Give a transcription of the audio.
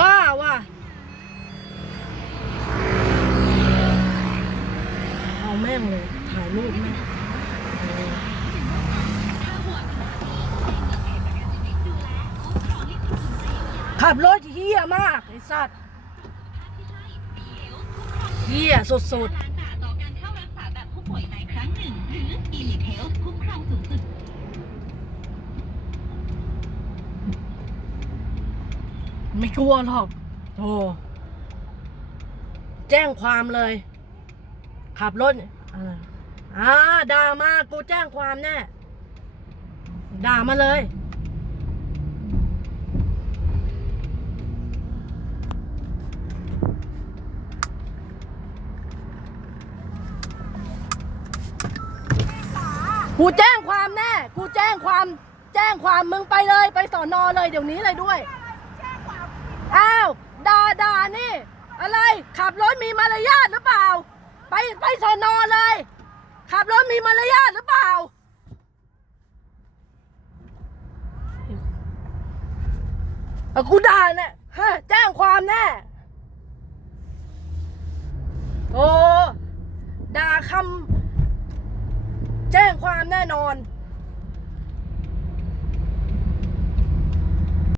บ้าว่ะเอาแม่งเลย ถ่ายรูปแม่งขับรถเฮี้ยมาก ไอ้สัตว์เฮี้ยสดๆ ไม่กลัวหรอกโธ่แจ้งความเลย ขับรถอ่าด่ามากูแจ้งความแน่ด่ามาเลย กูแจ้งความแน่ กูแจ้งความ แจ้งความมึงไปเลย ไปสอนอเลยเดี๋ยวนี้เลยด้วยาวด่าด่านี่ อะไรขับรถมีมารยาทหรือเปล่า ไปไปสอนอเลย ขับรถมีมารยาทหรือเปล่าอากูด่าเนี่ยฮะแจ้งความแน่โอ้ด่าคำแจ้งความแน่นอน